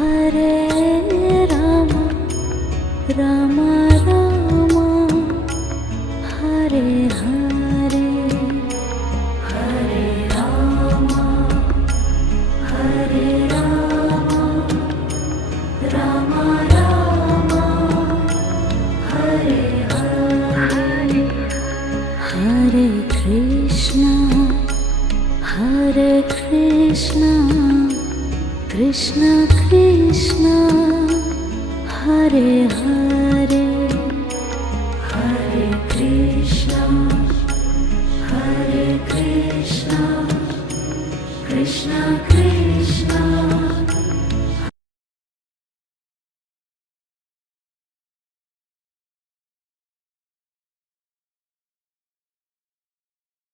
Hare Rama Rama Rama Hare Hare Hare Rama Hare Rama Rama Rama Hare Hare Hare Krishna Krishna Krishna Hare Hare Hare Krishna Krishna Krishna